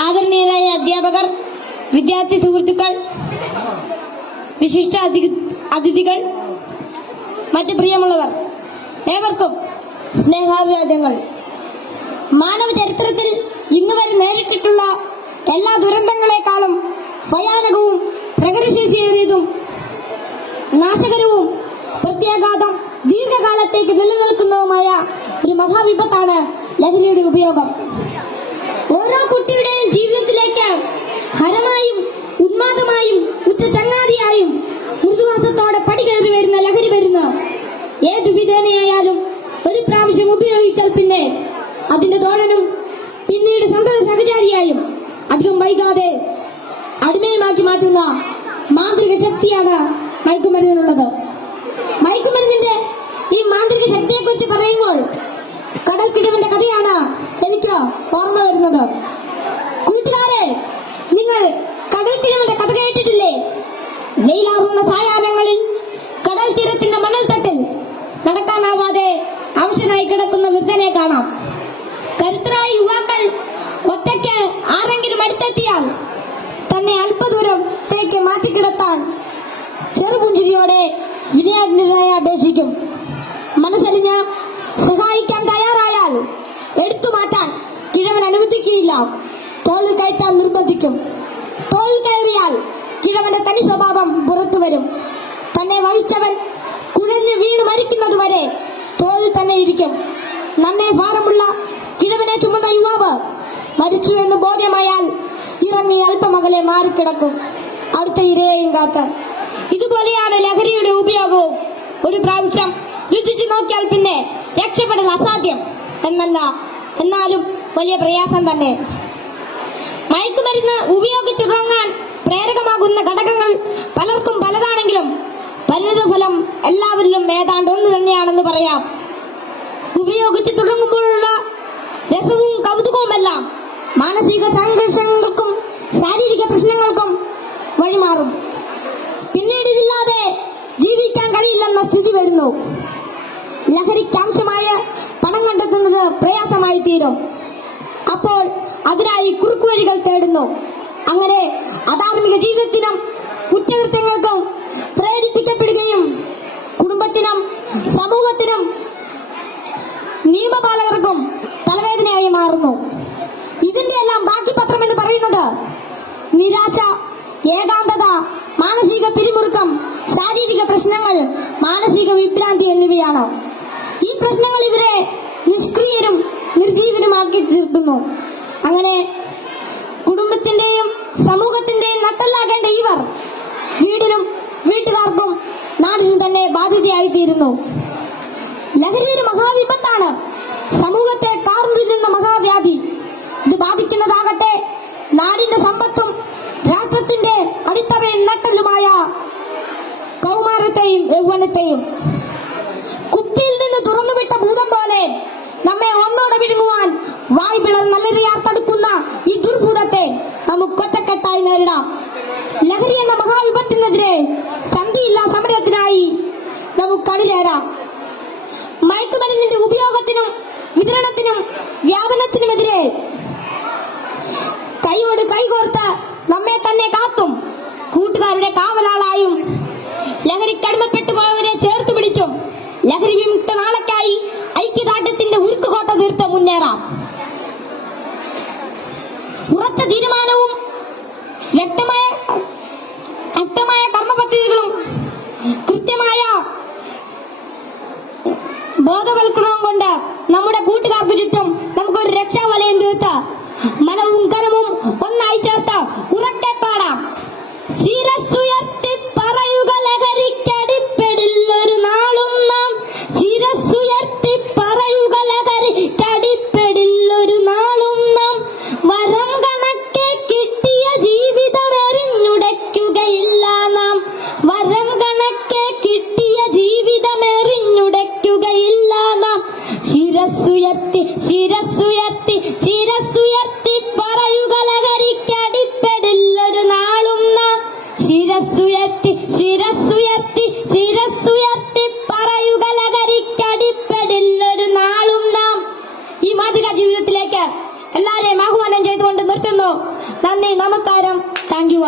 ആദരണീയരായ അധ്യാപകർ, വിദ്യാർത്ഥി സുഹൃത്തുക്കൾ, വിശിഷ്ട അതിഥികൾ, മറ്റ് പ്രിയമുള്ളവർ, ഏവർക്കും സ്നേഹാഭിവാദ്യങ്ങൾ. മാനവ ചരിത്രത്തിൽ ഇന്നുവരെ നേരിട്ടിട്ടുള്ള എല്ലാ ദുരന്തങ്ങളെക്കാളും ഭയാനകവും പ്രകൃതിശേഷിയേറിയതും നാശകരവും പ്രത്യാഘാതം ദീർഘകാലത്തേക്ക് നിലനിൽക്കുന്നതുമായ ഒരു മഹാവിപത്താണ് ലഹരിയുടെ ഉപയോഗം. ഓരോ കുട്ടിയുടെയും ജീവിതത്തിലേക്ക് ഹരമായും ഉന്മാദമായും ഉറ്റ ചങ്ങാതിയായും മൃദുവാസത്തോടെ പടികയറി വരുന്ന ലഹരി മരുന്ന് ഏതു വിധേനയായാലും ഒരു പ്രാവശ്യം ഉപയോഗിച്ചാൽ പിന്നെ അതിന്റെ തോഴനും പിന്നീട് സന്തത സഹചാരിയായും അധികം വൈകാതെ അടിമയുമാക്കി മാറ്റുന്ന മാന്ത്രിക ശക്തിയാണ് മയക്കുമരുന്നിനുള്ളത്. മയക്കുമരുന്നിന്റെ ഈ മാന്ത്രിക ശക്തിയെക്കുറിച്ച് പറയുമ്പോൾ കടൽക്കിടവന്റെ കഥയാണ് എനിക്ക് ഓർമ്മ വരുന്നത്. കൂട്ടുകാരെ, നിങ്ങൾ കടൽക്കിടവന്റെ കഥ കേട്ടിട്ടില്ലേ? വെയിലാറുന്ന സായാഹ്നങ്ങളിൽ കടൽ തീരത്തിന്റെ മണൽത്തട്ടിൽ നടക്കാനാവാതെ അവശനായി കിടക്കുന്ന വൃദ്ധനെ കാണാം. കരുത്തരായ യുവാക്കൾ ഒറ്റയ്ക്ക് ആരെങ്കിലും അടുത്തെത്തിയാൽ തന്നെ അല്പദൂരത്തേക്ക് മാറ്റിക്കിടത്താൻ ചെറുപുഞ്ചിരിയോടെ വിനയാജ്ഞനായി അപേക്ഷിക്കും. മനസ്സലിഞ്ഞ് സഹായിക്കാൻ തയ്യാറായാൽ എടുത്തു മാറ്റാൻ കിഴവൻ അനുവദിക്കുകയില്ല. തോളിൽ കയറ്റാൻ നിർബന്ധിക്കും. തോളിൽ കയറിയാൽ കിഴവന്റെ തനി സ്വഭാവം പുറത്തു വരും. തന്നെ വഹിച്ചവൻ കുഴഞ്ഞു വീണ് മരിക്കുന്നതുവരെ തോളിൽ തന്നെ ഇരിക്കും. നന്നേ ഭാരമുള്ള കിഴവനെ ചുമന്ന യുവാവ് മരിച്ചു എന്ന് ബോധ്യമായാൽ ഇറങ്ങി അല്പമകലെ മാറിക്കിടക്കും, അടുത്ത ഇരയെയും കാക്കാൻ. ഇതുപോലെയാണ് ലഹരിയുടെ ഉപയോഗവും. ഒരു പ്രാവശ്യം രുചിച്ചു നോക്കിയാൽ പിന്നെ രക്ഷപ്പെടൽ അസാധ്യം എന്നല്ല, എന്നാലും വലിയ പ്രയാസം തന്നെ. മയക്കുമരുന്ന് ഉപയോഗിച്ചു തുടങ്ങാൻ പ്രേരകമാകുന്ന ഘടകങ്ങൾ പലർക്കും പലതാണെങ്കിലും പരിണിതഫലം എല്ലാവരിലും ഏതാണ്ട് ഒന്ന് തന്നെയാണെന്ന് പറയാം. ഉപയോഗിച്ച് തുടങ്ങുമ്പോഴുള്ള രസവും കൗതുകവുമെല്ലാം മാനസിക സംഘർഷങ്ങൾക്കും ശാരീരിക പ്രശ്നങ്ങൾക്കും വഴിമാറും. പിന്നീട് ഇതില്ലാതെ ജീവിക്കാൻ കഴിയില്ലെന്ന സ്ഥിതി വരുന്നു. ലഹരിക്കാംശമായ പണം കണ്ടെത്തുന്നത് പ്രയാസമായി തീരും. അപ്പോൾ അതിനായി കുറുക്കുവഴികൾ തേടുന്നു. അങ്ങനെ അധാർമിക ജീവിതത്തിനും കുറ്റകൃത്യങ്ങൾക്കും പ്രേരിപ്പിക്കപ്പെടുകയും കുടുംബത്തിനും സമൂഹത്തിനും നിയമപാലകർക്കും തലവേദനയായി മാറുന്നു. ഇതിന്റെ എല്ലാം ബാക്കി പത്രം എന്ന് പറയുന്നത് നിരാശ, ഏകാന്തത, മാനസിക പിരിമുറുക്കം, ശാരീരിക പ്രശ്നങ്ങൾ, മാനസിക വിഭ്രാന്തി എന്നിവയാണ്. ഈ പ്രശ്നങ്ങൾ ഇവരെ നിഷ്ക്രിയരും നിർജീവനുമാക്കി തീർക്കുന്നു. അങ്ങനെ കുടുംബത്തിന്റെയും സമൂഹത്തിന്റെയും നട്ടെല്ലാകേണ്ട ഇവർ വീടിനും വീട്ടുകാർക്കും നാടിനും തന്നെ ബാധ്യതയായിത്തീരുന്നു. ലഹരി ഒരു മഹാവിപത്താണ്, സമൂഹത്തെ കാർന്നു നിന്ന മഹാവ്യാധി. ഇത് ബാധിക്കുന്നതാകട്ടെ നാടിന്റെ സമ്പത്തും രാഷ്ട്രത്തിന്റെ അടിത്തറയും നട്ടലുമായ കൗമാരത്തെയും യൗവനത്തെയും. കുപ്പിയിൽ നിന്ന് തുറന്നുവിട്ട ഭൂതം പോലെ നമ്മെ ഒന്നോടെ വിഴുങ്ങുവാൻ വായ്പിളർ നല്ലറിയാർ തടുക്കുന്ന ഈ ദുർഭൂതത്തെ നമുക്ക് ഒറ്റക്കെട്ടായി നേരിടാം. ലഹരി എന്ന മഹാവിപത്തിനെതിരെ സന്ധിയില്ലാ സമരത്തിനായി നമുക്ക് അണിചേരാം. മയക്കുമരുന്നിന്റെ ഉപയോഗത്തിനും വിതരണത്തിനും വ്യാപനത്തിനുമെതിരെ കൈയോട് കൈകോർത്ത് നമ്മെ തന്നെ കാത്തും കൂട്ടുകാരുടെ കാവലാളായും ലഹരിക്കടിമപ്പെട്ടു പോയവരെ ചേർത്ത് പിടിച്ചും ലഹരി വിമുക്ത നാളേക്കായി ഐക്യദാർഢ്യത്തിന്റെ ഉരുക്കുകോട്ട തീർത്ത് മുന്നേറാം. ഉറച്ച തീരുമാനവും വ്യക്തമായ കർമ്മപദ്ധതികളും കൃത്യമായ ബോധവൽക്കരണവും കൊണ്ട് നമ്മുടെ കൂട്ടുകാർക്ക് ചുറ്റും നമുക്കൊരു രക്ഷാവലയം തീർത്ത് മനവും കനവും ഒന്നായി ചേർത്ത് ഉറക്കെ പാടാം. ശിരസ്സുയർത്തി പറയുക ലഹരിക്കടിപ്പെടില്ലൊരു നാളും നാം. ശിരസ്സുയർത്തി പറയുക ലഹരിക്കടിപ്പെടില്ലൊരു നാളും നാം. വരം കണക്കെ കിട്ടിയ ജീവിതം എറിഞ്ഞുടയ്ക്കുകയില്ല നാം. വരം കണക്കെ കിട്ടിയ ജീവിതം എറിഞ്ഞുടയ്ക്കുകയില്ല നാം. ശിരസ്സുയർത്തി ശിരസ്സുയർത്തി ശിരസ്സുയർത്തി പറയുക ലഹരിക്കടി ചെയ്തുകൊണ്ട് നിർത്തുന്നു. നന്ദി, നമസ്കാരം. Thank you.